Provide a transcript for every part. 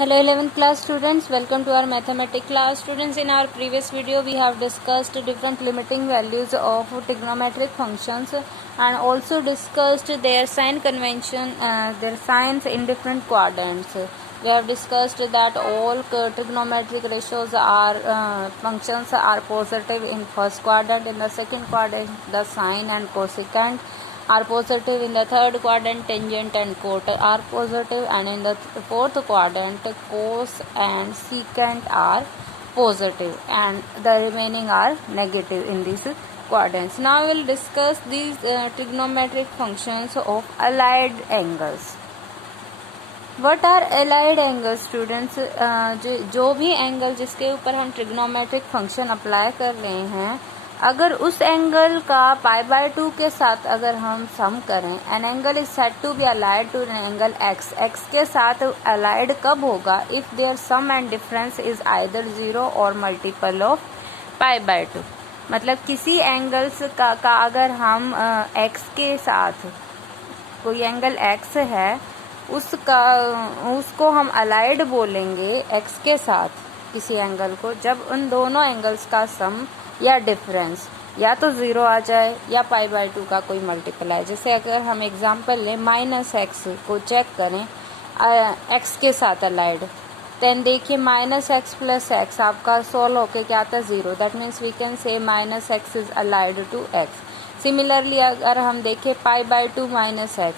Hello 11th class students, welcome to our mathematics class. Students, in our previous video we have discussed different limiting values of trigonometric functions and also discussed their sign convention, their signs in different quadrants. We have discussed that all trigonometric ratios are functions are positive in first quadrant, in the second quadrant the sine and cosecant are positive, in the third quadrant tangent and cot are positive, and in the fourth quadrant cos and secant are positive, and the remaining are negative in these quadrants. Now we will discuss these trigonometric functions of allied angles. What are allied angles students? जो भी angle जिसके ऊपर हम trigonometric function apply कर रहे हैं, अगर उस एंगल का π/2 के साथ अगर हम सम करें, an angle is said to be allied to an angle x, x के साथ अलाइड कब होगा? If there sum and difference is either 0 और मल्टीपल ऑफ π/2. मतलब किसी एंगल्स का अगर हम x के साथ, कोई एंगल x है उसको हम अलाइड बोलेंगे x के साथ किसी एंगल को, जब उन दोनों एंगल्स का सम या डिफरेंस या तो 0 आ जाए या π/2 का कोई मल्टीपल आए. जैसे अगर हम एग्जांपल लें -x को चेक करें x के साथ अलाइड, देन देखिए -x + x आपका सोल्व होके क्या आता है? 0. That means we can say -x is allied to x. Similarly अगर हम देखें π/2 - x,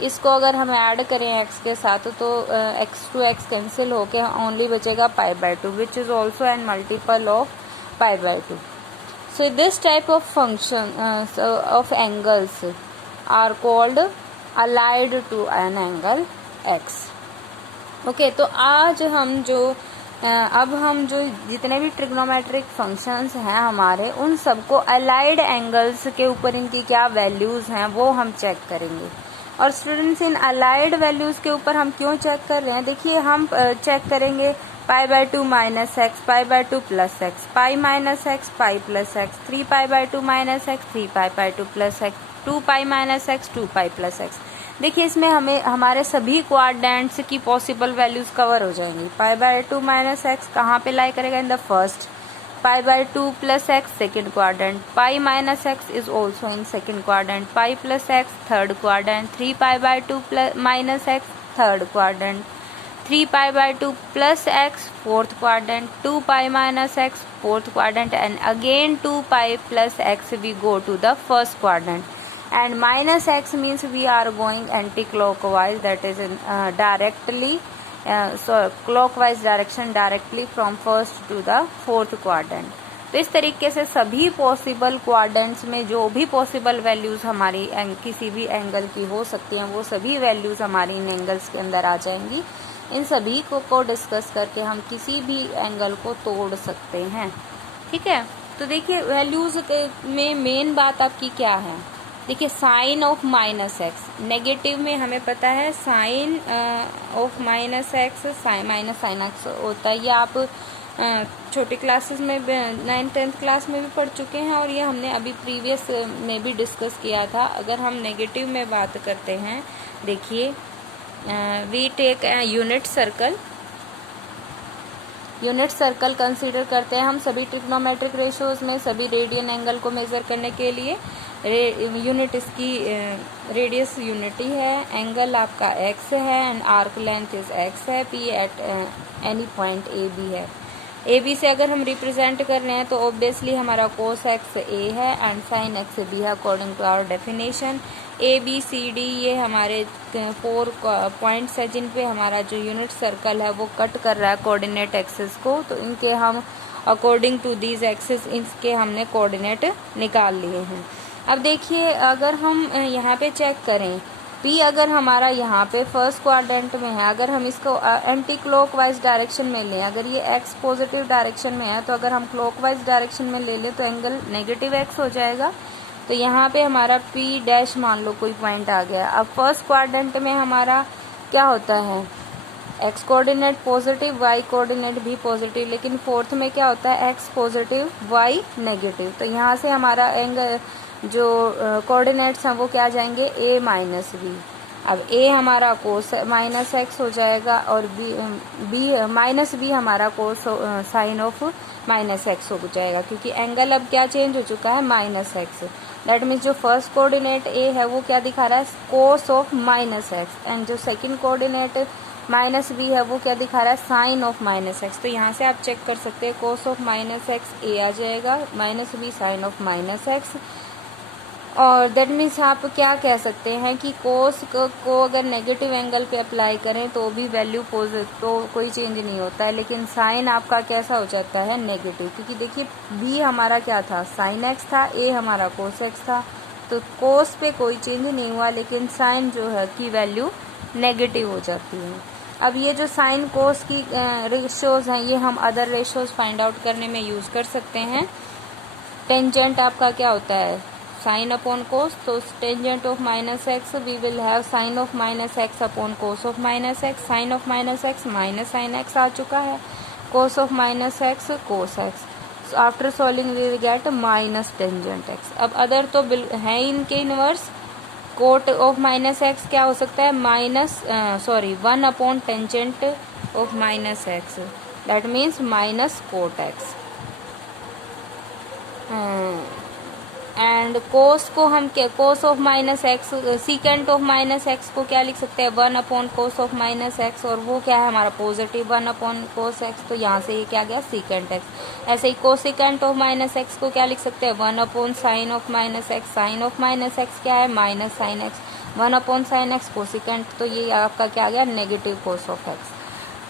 इसको अगर हम ऐड करें x के साथ तो x to x कैंसिल होके ओनली बचेगा π/2 which is also an multiple of π/2. So this type of function of angles are called allied to an angle x. Okay, तो आज हम अब हम जो जितने भी ट्रिग्नोमेट्रिक फंक्शंस हैं हमारे, उन सबको अलाइड एंगल्स के ऊपर इनकी क्या वैल्यूज हैं वो हम चेक करेंगे. और स्टूडेंट्स, इन अलाइड वैल्यूज के ऊपर हम क्यों चेक कर रहे हैं? देखिए, हम चेक करेंगे π/2 - x, π/2 + x, π - x, π + x, 3π/2 - x, 3π/2 + x, 2π - x, 2π + x. देखिए, इसमें हमें हमारे सभी क्वाड्रेंट्स की पॉसिबल वैल्यूज कवर हो जाएंगी. π/2 - x कहाँ पे लाई करेगा? In the first. π/2 + x second quadrant. π - x is also in second quadrant. π + x third quadrant. 3π/2 - x third quadrant. 3π/2 + x fourth quadrant. 2π - x fourth quadrant, and again 2π + x we go to the first quadrant, and -x means we are going anti-clockwise, that is in directly clockwise direction directly from first to the fourth quadrant. तो इस तरीके से सभी possible quadrants में जो भी possible values हमारी किसी भी एंगल की हो सकती हैं, वो सभी वैल्यूज हमारी इन एंगल्स के अंदर आ जाएंगी. इन सभी को डिस्कस करके हम किसी भी एंगल को तोड़ सकते हैं. ठीक है, तो देखिए वैल्यूज में मेन बात आपकी क्या है? देखिए, साइन ऑफ -x, नेगेटिव में हमें पता है sine of -x sine x होता है. ये आप छोटी क्लासेस में 9th 10th क्लास में भी पढ़ चुके हैं, और ये हमने अभी प्रीवियस में भी डिस्कस किया था. अगर हम नेगेटिव में बात करते हैं, देखिए we take unit circle consider करते हैं हम सभी ट्रिग्नोमेट्रिक रेशियोज में. सभी रेडियन एंगल को मेजर करने के लिए यूनिट इसकी रेडियस यूनिटी है, एंगल आपका x है, and arc length is x है, p at any point A B है. ए बी से अगर हम रिप्रेजेंट कर रहे हैं तो ऑब्वियसली हमारा cos x a है एंड sin x b है according to our definition. A B C D ये हमारे 4 पॉइंट्स है जिन पे हमारा जो यूनिट सर्कल है वो कट कर रहा है कोऑर्डिनेट एक्सिस को. तो इनके हम अकॉर्डिंग टू दीज एक्सिस इनके हमने कोऑर्डिनेट निकाल लिए हैं. अब देखिए, अगर हम यहाँ पे चेक करें, P अगर हमारा यहाँ पे फर्स्ट क्वाड्रेंट में है, अगर हम इसको एंटी क्लॉकवाइज डायरेक्शन में लें, अगर ये x पॉजिटिव डायरेक्शन में है तो अगर हम क्लॉकवाइज डायरेक्शन में ले लें तो एंगल नेगेटिव x हो जाएगा. तो यहाँ पे हमारा P' मान लो कोई पॉइंट आ गया. अब फर्स्ट क्वाड्रेंट में हमारा क्या होता है? x coordinate positive, y coordinate भी पॉजिटिव, लेकिन फोर्थ में क्या होता है? x positive, y negative. तो यहाँ से हमारा एंगल जो कोऑर्डिनेट्स हैं वो क्या जाएंगे? a - b. अब a हमारा कोस माइनस एक्स हो जाएगा और b माइनस b हमारा कोस साइन ऑफ माइनस एक्स हो जाएगा, क्योंकि एंगल अब क्या चेंज हो चुका है, माइनस एक्स। दैट मीन्स जो फर्स्ट कोऑर्डिनेट a है वो क्या दिखा रहा है, cos of minus x, and जो सेकंड कोऑर्डिनेट माइनस b है वो क्या दिखा रहा है, साइन ऑफ माइनस एक्स। तो यहाँ से आप चेक कर सकते हैं, cos of minus X a आ जाएगा, minus b sine of minus x. और दैट मीन्स आप क्या कह सकते हैं कि कोस को अगर नेगेटिव एंगल पे अप्लाई करें तो भी वैल्यू तो कोई चेंज नहीं होता है, लेकिन साइन आपका कैसा हो जाता है, नेगेटिव, क्योंकि देखिए b हमारा क्या था, साइन एक्स था, a हमारा कोस एक्स था, तो कोस पे कोई चेंज नहीं हुआ, लेकिन साइन जो है की वैल्यू नेगेटिव हो जाती है। अब ये जो साइन कोस की रेशियोज हैं ये हम अदर रेशियोज फाइंड आउट करने में यूज़ कर सकते हैं। टेंजेंट आपका क्या होता है, साइन अपॉन कोस, तो tangent of minus x we will have sine of minus x upon cos of minus x. Sine of minus x minus sine x आ चुका है, cos of minus x cos x. After solving we will get minus tangent x. अब other तो है इनके इनवर्स, cot of minus x क्या हो सकता है, one upon tangent of minus x, that means minus cot x. And कोस को हम क्या, cos of minus X, secant of minus x को क्या लिख सकते हैं, one upon cos of minus x, और वो क्या है हमारा positive one upon cos X, तो यहाँ से ये क्या गया, सीकेंट एक्स। ऐसे ही कोसिकेंट ऑफ माइनस एक्स को क्या लिख सकते हैं, one upon sine of minus x, sine of minus x क्या है, minus sine X, one upon sine x cosecant, तो ये आपका क्या गया, negative cos of x,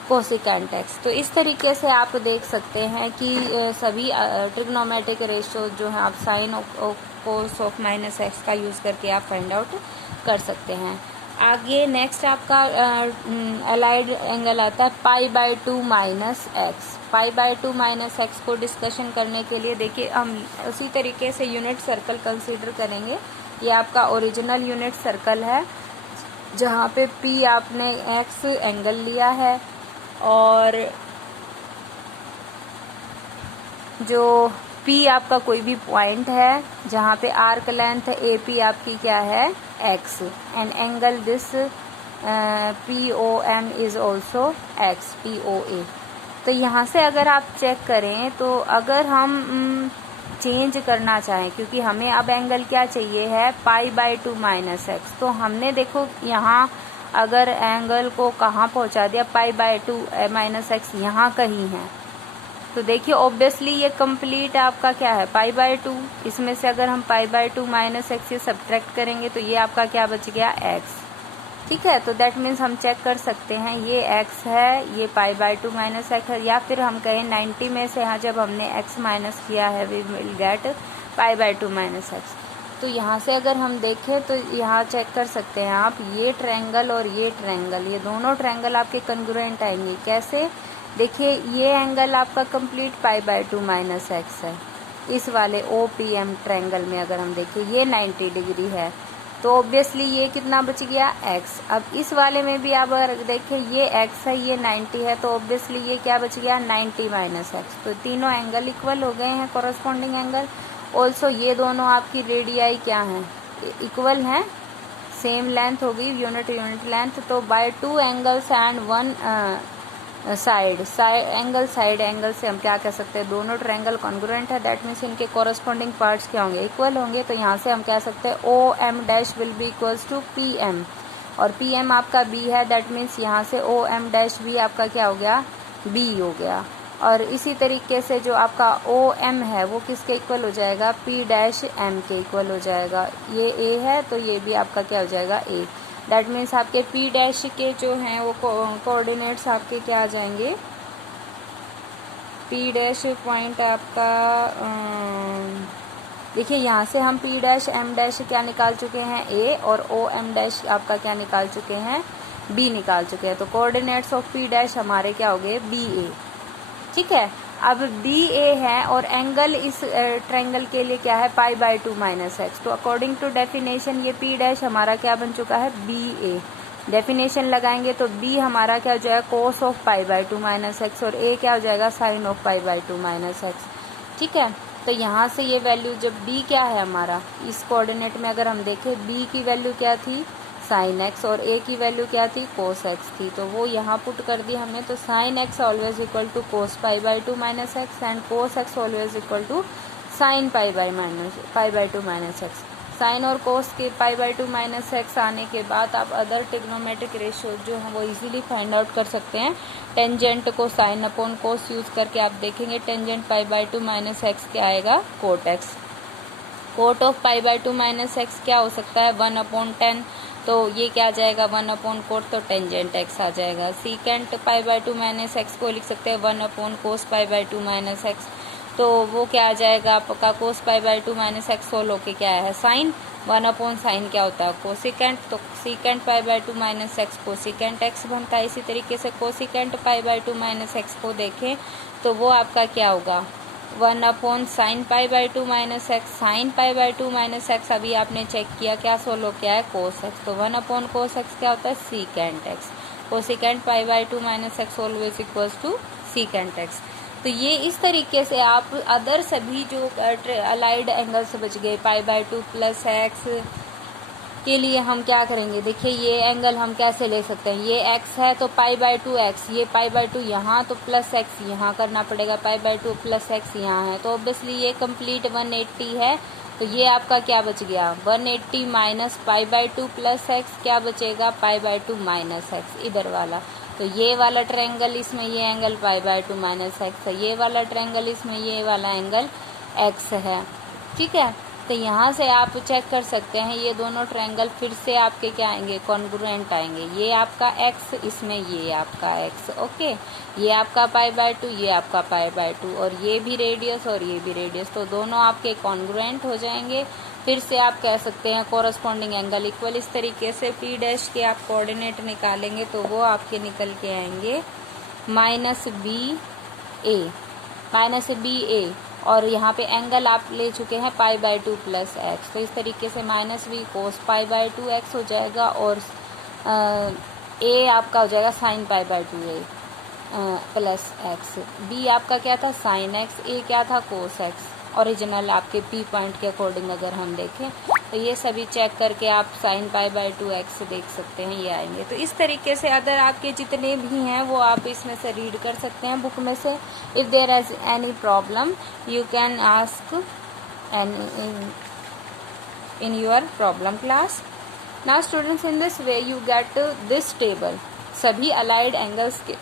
cosecant x. तो इस तरीके से आप देख सकते हैं कि सभी ट्रिग्नोमेट्रिक रेशियो जो है आप sine of cos of minus X का यूज़ करके आप फाइंड आउट कर सकते हैं। आगे नेक्स्ट आपका अलाइड एंगल आता है पाई by 2 minus x. Pi by 2 minus x को डिस्कशन करने के लिए देखिए हम उसी तरीके से यूनिट सर्कल कंसीडर करेंगे। ये आपका ओरिजिनल यूनिट सर्कल है जहाँ पे पी आपने एक्स एंगल लिया है, और जो P आपका कोई भी पॉइंट है जहाँ पे आर्क लेंथ AP आपकी क्या है, x, and angle this POM is also x, POA। तो यहाँ से अगर आप चेक करें तो अगर हम चेंज करना चाहें, क्योंकि हमें अब एंगल क्या चाहिए है, पाई बाय 2 माइनस एक्स, तो हमने देखो यहाँ अगर एंगल को कहाँ पहुँचा दिया, पाई बाय 2 माइनस एक्स यहाँ कहीं है, तो देखिए ऑब्वियसली ये कंप्लीट आपका क्या है, पाई बाय 2। इसमें से अगर हम पाई बाय 2 माइनस एक्स से सब्ट्रैक्ट करेंगे तो ये आपका क्या बच गया, एक्स। ठीक है, तो दैट मीन्स हम चेक कर सकते हैं ये एक्स है, ये पाई बाय 2 माइनस एक्स है, या फिर हम कहें 90 में से यहाँ जब हमने एक्स माइनस किया है we will get pi by 2 minus x. तो यहाँ से अगर हम देखें तो यहाँ चेक कर सकते हैं आप, ये ट्रायंगल और ये ट्रायंगल, ये दोनों ट्रायंगल आपके कंग्रुएंट आएंगे। कैसे, देखिए ये एंगल आपका complete pi by 2 minus x है। इस वाले OPM ट्रायंगल में अगर हम देखें ये 90 डिग्री है, तो ऑब्वियसली ये कितना बच गया, एक्स। अब इस वाले में भी आप अगर देखें ये एक्स है, ये 90 है, तो ऑब्वियसली ये क्या बच गया, 90 माइनस एक्स। तो तीनों एंगल इक्वल हो गए हैं, कॉरस्पॉन्डिंग एंगल। ऑल्सो ये दोनों आपकी रेडियाई क्या हैं, इक्वल हैं, सेम लेंथ होगी, यूनिट लेंथ। तो by 2 angles and 1 side angle से हम क्या कह सकते हैं, दोनों ट्रायंगल कॉन्ग्रुएंट है, दैट मीन्स इनके कॉरस्पॉन्डिंग पार्ट्स क्या होंगे, इक्वल होंगे। तो यहाँ से हम कह सकते हैं OM dash will be equals to PM, और PM आपका B है, दैट मीन्स यहाँ से OM डैश भी आपका क्या हो गया, B हो गया। और इसी तरीके से जो आपका OM है वो किसके इक्वल हो जाएगा, P डैश M के इक्वल हो जाएगा। ये A है तो ये भी आपका क्या हो जाएगा, A। दैट मीन्स आपके P डैश के जो हैं वो कोऑर्डिनेट्स आपके क्या आ जाएंगे, P डैश पॉइंट आपका देखिए यहाँ से हम P डैश M डैश क्या निकाल चुके हैं, A, और OM डैश आपका क्या निकाल चुके हैं, B निकाल चुके हैं। तो कोऑर्डिनेट्स ऑफ P डैश हमारे क्या हो गए, BA। ठीक है, अब BA है और एंगल इस ट्रायंगल के लिए क्या है, पाई बाय 2 माइनस एक्स। तो अकॉर्डिंग टू डेफिनेशन ये P डैश हमारा क्या बन चुका है, BA। डेफिनेशन लगाएंगे तो B हमारा क्या हो जाएगा, cos of pi by 2 minus x, और A क्या हो जाएगा, sine of pi by 2 minus x. ठीक है, तो यहाँ से ये वैल्यू जब B क्या है हमारा, इस कोऑर्डिनेट में अगर हम देखें B की वैल्यू क्या थी, साइन एक्स और ए की वैल्यू क्या थी, कोस एक्स थी, तो वो यहाँ पुट कर दी हमने। तो sine x always equal to cos pi by two minus x and cos x always equal to sine pi by two minus x. Sine और कोस के pi by two minus x आने के बाद आप अदर ट्रिग्नोमेट्रिक रेशियो जो हैं वो easily find out कर सकते हैं। टेंजेंट को साइन अपॉन कोस यूज़ करके आप देखेंगे tangent pi by two minus x क्या आएगा, cot x. Cot of pi by two minus x क्या हो सकता है, 1/10, तो ये क्या आ जाएगा 1/कोट, तो टेंजेंट एक्स आ जाएगा। Secant pi by two minus x को लिख सकते हैं 1/कोस pi by two minus x, तो वो क्या आ जाएगा आपका cos pi by two minus x सोल होके क्या है साइन, 1/साइन क्या होता है कोसिकेंट, तो secant pi by two minus x cosecant x बनता है। इसी तरीके से cosecant pi by two minus x को देखें तो वो आपका क्या होगा 1/साइन pi by two minus x. Sine pi by two minus x अभी आपने चेक किया क्या सोलो क्या है कोस एक्स, तो 1/कोस एक्स क्या होता है secant x. Cosecant pi by two minus x always equals to secant x. तो ये इस तरीके से आप अदर सभी जो अलाइड एंगल से बच गए, पाई बाई टू प्लस एक्स के लिए हम क्या करेंगे, देखिए ये एंगल हम कैसे ले सकते हैं, ये x है तो पाई बाई टू एक्स, ये पाई बाई टू यहाँ तो प्लस एक्स यहाँ करना पड़ेगा, पाई बाई टू प्लस एक्स यहाँ है, तो ऑब्वियसली ये कंप्लीट 180 है, तो ये आपका क्या बच गया 180 minus pi by two plus x, क्या बचेगा पाई बाई टू माइनस एक्स इधर वाला। तो ये वाला ट्रायंगल इसमें ये angle pi by two minus x है, ये वाला ट्रायंगल इसमें ये वाला एंगल एक्स है, ठीक है। तो यहाँ से आप चेक कर सकते हैं ये दोनों ट्रायंगल फिर से आपके क्या आएंगे कॉन्ग्रुएंट आएंगे, ये आपका x इसमें ये आपका x, ओके, ये आपका पाई बाई टू ये आपका पाई बाई टू और ये भी रेडियस और ये भी रेडियस, तो दोनों आपके कॉन्ग्रुएंट हो जाएंगे। फिर से आप कह सकते हैं कोरस्पॉन्डिंग एंगल इक्वल। इस तरीके से p डैश के आप कोऑर्डिनेट निकालेंगे तो वो आपके निकल के आएंगे -BA और यहाँ पे एंगल आप ले चुके हैं पाई बाई टू प्लस एक्स, तो इस तरीके से -b cos pi by to x हो जाएगा और a आपका हो जाएगा sign pi by to A plus x. b आपका क्या था साइन एक्स, a क्या था कोस एक्स, ओरिजिनल आपके p पॉइंट के अकॉर्डिंग अगर हम देखें तो ये सभी चेक करके आप sign pi by to x देख सकते हैं, ये आएंगे। तो इस तरीके से अदर आपके जितने भी हैं वो आप इसमें से रीड कर सकते हैं बुक में से। If there is any problem you can ask in your problem class. Now students, in this way you get this table। सभी अलाइड एंगल्स के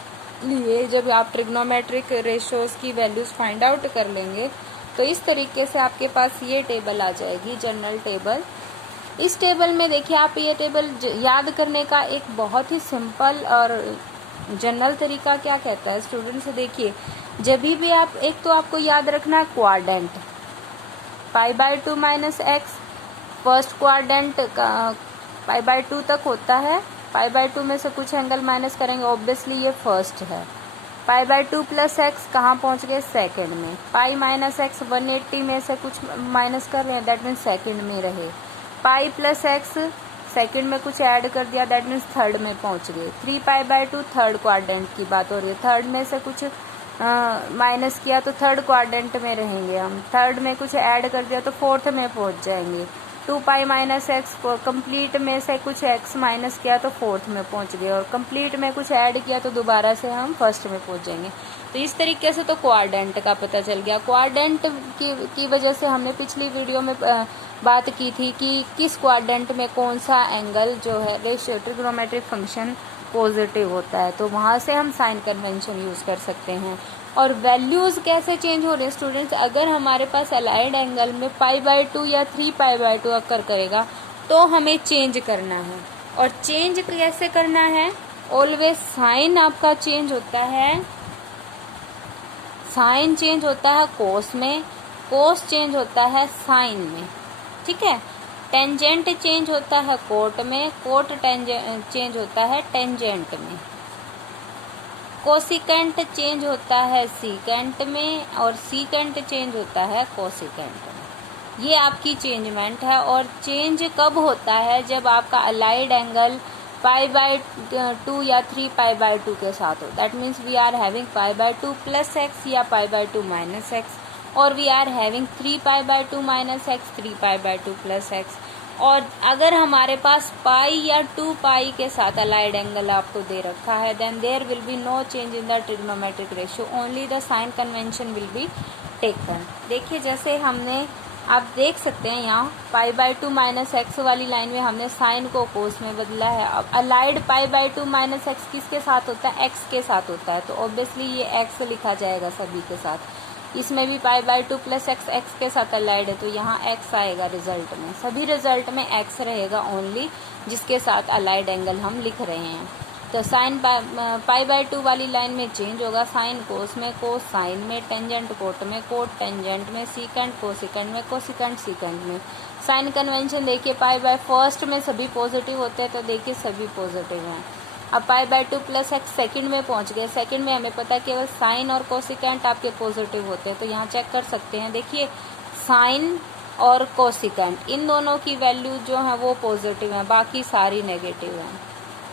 लिए जब आप ट्रिग्नोमेट्रिक रेशियोज की वैल्यूज फाइंड आउट कर लेंगे तो इस तरीके से आपके पास ये टेबल आ जाएगी, जनरल टेबल। इस टेबल में देखिए आप ये टेबल याद करने का एक बहुत ही सिंपल और जनरल तरीका क्या कहता है स्टूडेंट्स, देखिए जब भी आप एक तो आपको याद रखना है quadrant pi by two minus x, first quadrant का पाई बाई टू तक होता है, पाई बाई टू में से कुछ एंगल माइनस करेंगे, ऑब्वियसली ये फर्स्ट है। पाई बाई टू प्लस एक्स कहाँ पहुँच गए सेकंड में, पाई माइनस एक्स 180 में से कुछ माइनस कर रहे हैं दैट मीन्स सेकंड में रहे, पाई प्लस एक्स सेकंड में कुछ ऐड कर दिया दैट मीन्स थर्ड में पहुँच गए। 3 pi by to third quadrant की बात हो रही है, थर्ड में से कुछ माइनस किया तो थर्ड क्वाड्रेंट में रहेंगे हम, थर्ड में कुछ ऐड कर दिया तो फोर्थ में पहुँच जाएंगे। 2 पाई माइनस एक्स को कंप्लीट में से कुछ एक्स माइनस किया तो फोर्थ में पहुंच गए और कंप्लीट में कुछ ऐड किया तो दोबारा से हम फर्स्ट में पहुंच जाएंगे। तो इस तरीके से तो क्वाड्रेंट का पता चल गया। क्वाड्रेंट की वजह से हमने पिछली वीडियो में बात की थी कि किस क्वाड्रेंट में कौन सा एंगल जो है रेशियो ट्रिग्नोमेट्रिक फंक्शन पॉजिटिव होता है, तो वहाँ से हम साइन कन्वेंशन यूज़ कर सकते हैं। और वैल्यूज़ कैसे चेंज हो रहे हैं स्टूडेंट्स, अगर हमारे पास अलाइड एंगल में पाई बाई टू या 3 पाई बाई टू अकर करेगा तो हमें चेंज करना है। और चेंज कैसे करना है, ऑलवेज साइन आपका चेंज होता है, साइन चेंज होता है कोस में, कोस चेंज होता है साइन में, ठीक है। टेंजेंट चेंज होता है कोट में, कोट चेंज होता है टेंजेंट में, कोसिकेंट चेंज होता है सीकेंट में और सीकेंट चेंज होता है कोसिकेंट में। ये आपकी चेंजमेंट है। और चेंज कब होता है, जब आपका allied angle pi by two या 3 पाई बाई टू के साथ हो, that means we are having pi by two plus x या pi by two minus x, और we are having 3 pi by two minus x 3 pi by two plus x, और अगर हमारे पास पाई या 2 पाई के साथ अलाइड एंगल आपको दे रखा है, then there will be no change in the trigonometric ratio, only the sign convention will be taken. देखिए जैसे हमने, आप देख सकते हैं यहाँ पाई बाई 2 माइनस एक्स वाली लाइन में हमने साइन को कोस में बदला है। अब allied pi by 2 minus x किसके साथ होता है? एक्स के साथ होता है, तो ऑब्वियसली ये एक्स लिखा जाएगा सभी के साथ। इसमें भी पाई बाई 2 प्लस एक्स एक्स के साथ अलाइड है, तो यहाँ एक्स आएगा रिजल्ट में। सभी रिजल्ट में एक्स रहेगा ओनली, जिसके साथ अलाइड एंगल हम लिख रहे हैं। तो साइन पाई बाई 2 वाली लाइन में चेंज होगा, साइन कोस में, कोस साइन में, टेंजेंट कोट में, कोट टेंजेंट में, सीकेंट कोसिकेंट में, कोसिकेंट सीकेंट में। साइन कन्वेंशन देखिए पाई बाई फर्स्ट में सभी पॉजिटिव होते हैं, तो देखिए सभी पॉजिटिव हैं। अब पाई बाई 2 प्लस एक्स सेकेंड में पहुंच गए। सेकेंड में हमें पता है केवल साइन और कोसिकेंट आपके पॉजिटिव होते हैं, तो यहाँ चेक कर सकते हैं। देखिए साइन और कोसिकेंट इन दोनों की वैल्यू जो है वो पॉजिटिव है, बाकी सारी नेगेटिव है।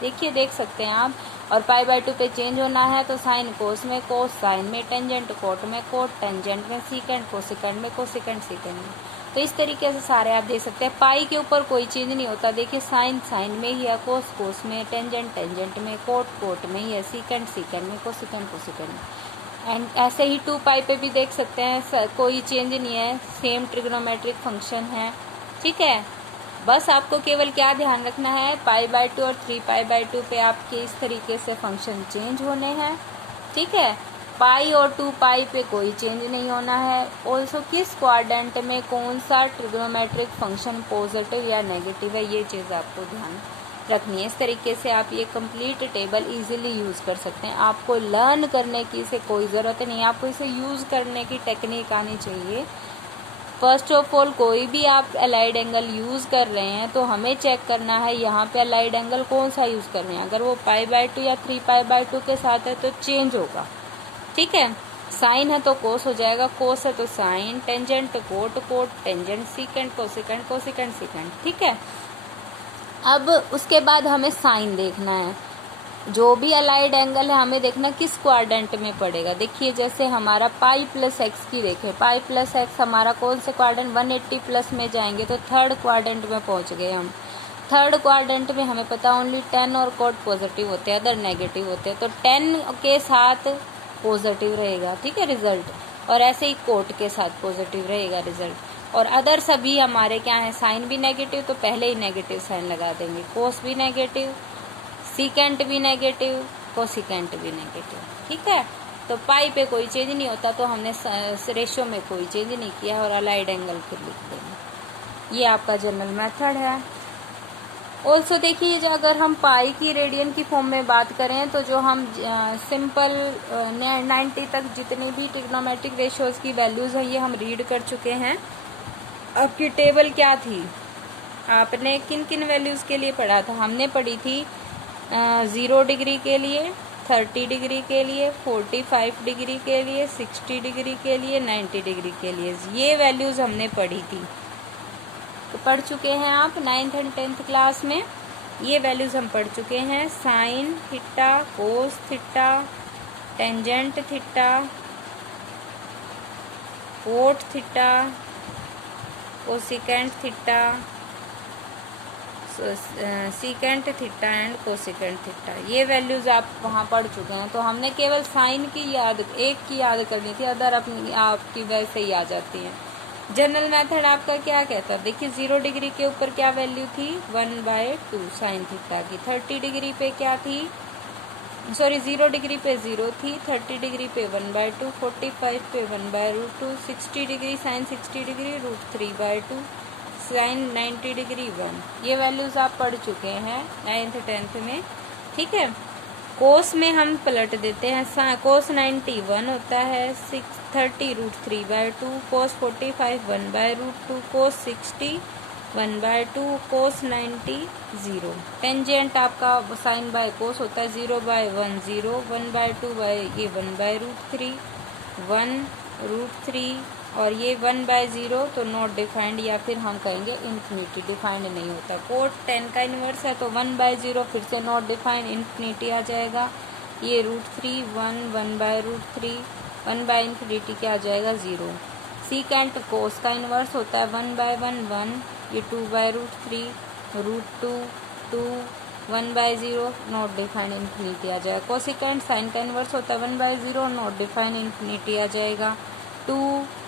देखिए देख सकते हैं आप। और पाई बाई 2 पे चेंज होना है, तो साइन कोस में, कोस साइन में, टेंजेंट कोट में, कोट टेंजेंट में, सीकेंट कोसिकेंट में, कोसिकेंट सीकेंट में। तो इस तरीके से सारे आप देख सकते हैं। पाई के ऊपर कोई चेंज नहीं होता, देखिए साइन साइन में ही है, कोस कोस में, टेंजेंट टेंजेंट में, कोट कोट में ही है, सीकेंट सीकेंट में, कोसिकेंट कोसिकेंट में। एंड ऐसे ही 2 पाई पे भी देख सकते हैं कोई चेंज नहीं है, सेम ट्रिग्नोमेट्रिक फंक्शन है। ठीक है, बस आपको केवल क्या ध्यान रखना है, पाई बाई 2 और 3 पाई बाई 2 पे आपके इस तरीके से फंक्शन चेंज होने हैं। ठीक है, पाई और 2 पाई पे कोई चेंज नहीं होना है। ऑल्सो किस क्वाड्रेंट में कौन सा ट्रिग्नोमेट्रिक फंक्शन पॉजिटिव या नेगेटिव है, ये चीज़ आपको ध्यान रखनी है। इस तरीके से आप ये कंप्लीट टेबल इजीली यूज़ कर सकते हैं। आपको लर्न करने की इसे कोई ज़रूरत नहीं, आपको इसे यूज़ करने की टेक्निक आनी चाहिए। फर्स्ट ऑफ ऑल कोई भी आप अलाइड एंगल यूज़ कर रहे हैं तो हमें चेक करना है यहाँ पे अलाइड एंगल कौन सा यूज़ कर रहे हैं। अगर वो पाई बाई 2 या 3 पाई बाई 2 के साथ है तो चेंज होगा। ठीक है, साइन है तो कोस हो जाएगा, कोस है तो sine, tangent cot, cot tangent, secant cosecant, cosecant secant. ठीक है, अब उसके बाद हमें साइन देखना है। जो भी अलाइड एंगल है हमें देखना किस क्वाड्रेंट में पड़ेगा। देखिए जैसे हमारा पाई प्लस एक्स की देखें, पाई प्लस एक्स हमारा कौन से क्वाड्रेंट 180 प्लस में जाएंगे, तो थर्ड क्वाड्रेंट में पहुंच गए हम। थर्ड क्वाड्रेंट में हमें पता ओनली 10 और कोट पॉजिटिव होते हैं, अदर नेगेटिव होते हैं, तो 10 के साथ पॉजिटिव रहेगा। ठीक है रिजल्ट, और ऐसे ही कोट के साथ पॉजिटिव रहेगा रिजल्ट। और अदर सभी हमारे क्या है, साइन भी नेगेटिव, तो पहले ही नेगेटिव साइन लगा देंगे, कोस भी नेगेटिव, सीकेंट भी नेगेटिव, कोसिकेंट भी नेगेटिव। ठीक है, तो पाई पे कोई चेंज नहीं होता, तो हमने रेशियो में कोई चेंज नहीं किया और अलाइड एंगल फिर लिख देंगे। ये आपका जनरल मेथड है। ऑल्सो देखिए जो अगर हम पाई की रेडियन की फॉर्म में बात करें तो जो हम सिंपल 90 तक जितनी भी ट्रिग्नोमेट्रिक रेशियोज की वैल्यूज हैं ये हम रीड कर चुके हैं। आपकी टेबल क्या थी, आपने किन किन वैल्यूज के लिए पढ़ा था? हमने पढ़ी थी 0 डिग्री के लिए, 30 डिग्री के लिए, 45 डिग्री के लिए, 60 डिग्री के लिए, 90 डिग्री के लिए, ये वैल्यूज हमने पढ़ी थी। तो पढ़ चुके हैं आप 9th एंड 10th क्लास में, ये वैल्यूज हम पढ़ चुके हैं। Sine theta, cos theta, tangent theta, cot theta, cosecant theta, secant theta and cosecant theta, ये वैल्यूज आप वहाँ पढ़ चुके हैं। तो हमने केवल साइन की याद, एक की याद करनी थी, अदर अपनी आपकी वैसे ही आ जाती हैं। जनरल मेथड आपका क्या कहता है? देखिए 0 डिग्री के ऊपर क्या वैल्यू थी, 1/2 साइन थीटा की। 30 डिग्री पे क्या थी, सॉरी 0 डिग्री पे 0 थी, 30 डिग्री पे 1/2, 45 पे 1/√2, 60 degree sine 60 degree √3/2, sine 90 degree 1। ये वैल्यूज आप पढ़ चुके हैं 9th 10th में। ठीक है, कोस में हम पलट देते हैं, कोस 90 1 होता है, 30 √3/2, कोस 45 1/√2, कोस 60 1/2, कोस 90 0। टेंजेंट आपका साइन बाय कोस होता है 0/1 0, 1/2 बाय ये 1/√3, 1√3 और ये 1/0 तो नॉट डिफाइंड, या फिर हम कहेंगे इन्फिनिटी, डिफाइंड नहीं होता। कोट 10 का इन्वर्स है तो 1/0 फिर से नॉट डिफाइंड, इन्फिनिटी आ जाएगा। ये √3 1 1/√3, 1/∞ क्या आ जाएगा 0। सीकेंट कोस का इन्वर्स होता है 1/1 1, ये 2/√3, √2, 2, 1/0 नॉट डिफाइंड इन्फिनिटी आ जाएगा। कोसिकेंड साइन का इनवर्स होता है 1/0 नॉट डिफाइंड इन्फिनिटी आ जाएगा। 2,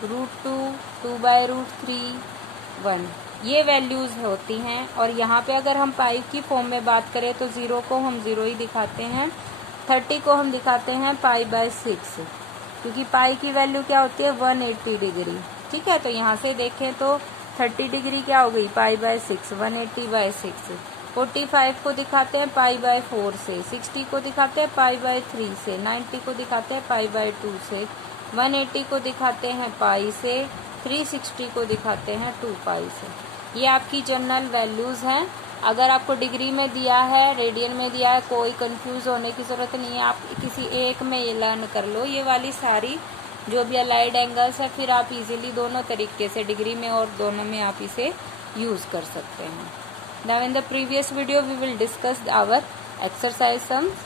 √2, 2/√3, 1 ये वैल्यूज़ होती हैं। और यहाँ पे अगर हम पाई की फॉर्म में बात करें तो 0 को हम 0 ही दिखाते हैं, 30 को हम दिखाते हैं π/6, क्योंकि पाई की वैल्यू क्या होती है 180 डिग्री। ठीक है, तो यहाँ से देखें तो 30 डिग्री क्या हो गई π/6, 180/6। 45 को दिखाते हैं π/4 से, 60 को दिखाते हैं π/3 से, 90 को दिखाते हैं π/2 से, 180 को दिखाते हैं पाई से, 360 को दिखाते हैं 2π से। ये आपकी जनरल वैल्यूज़ हैं। अगर आपको डिग्री में दिया है, रेडियन में दिया है, कोई कंफ्यूज होने की ज़रूरत नहीं है। आप किसी एक में ये लर्न कर लो, ये वाली सारी जो भी अलाइड एंगल्स है, फिर आप इजीली दोनों तरीके से डिग्री में और दोनों में आप इसे यूज़ कर सकते हैं। Now in the previous video we will discuss our exercise sums.